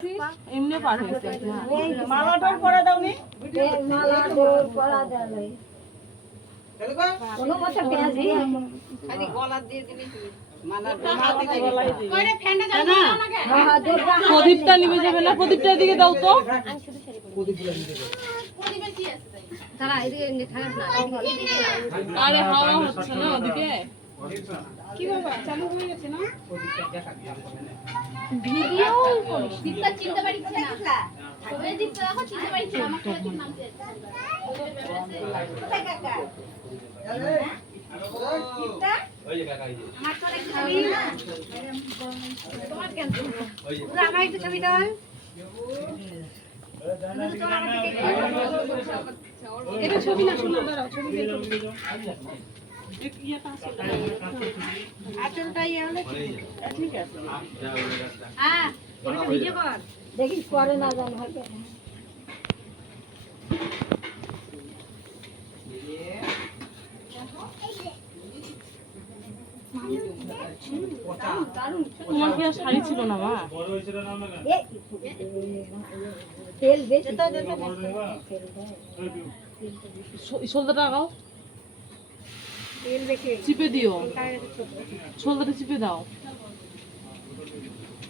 এমনি পার হয়েছে মালাটার পরে দাওনি মালাটার পরা দেয় কোনো মতে পেঁয়াজ দিয়ে খালি গলা দিয়ে দিলি প্রদীপটা নিভে যাবে না, প্রদীপটা এদিকে দাও তো। আরে হাওয়া হচ্ছে না ওদিকে। কি বাবা চালু হয়ে গেছে না ভিডিও দীপটা চিনতে পারিস না সবাই দীপটা দেখো চিনতে পারিস না আমার কাছে নাম দিয়ে কোথায় কাকা দীপটা ওই যে কাকা এই যে আমার তো খাবি না তোমার কেন ওই যে আমার একটু ছবি দাও এটা ছবি না শোনো দাঁড়াও ছবি বের করো আচলটা ইয়ে হলে ঠিক আছে হ্যাঁ এটা ভিডিও কর দেখিস পরে না জান হবে তোমার কি আর শাড়ি ছিল না মা? তেল বেশি শোলদাটা লাগাও, তেল বেশি চিপে দিও, শোলদাটা চিপে দাও।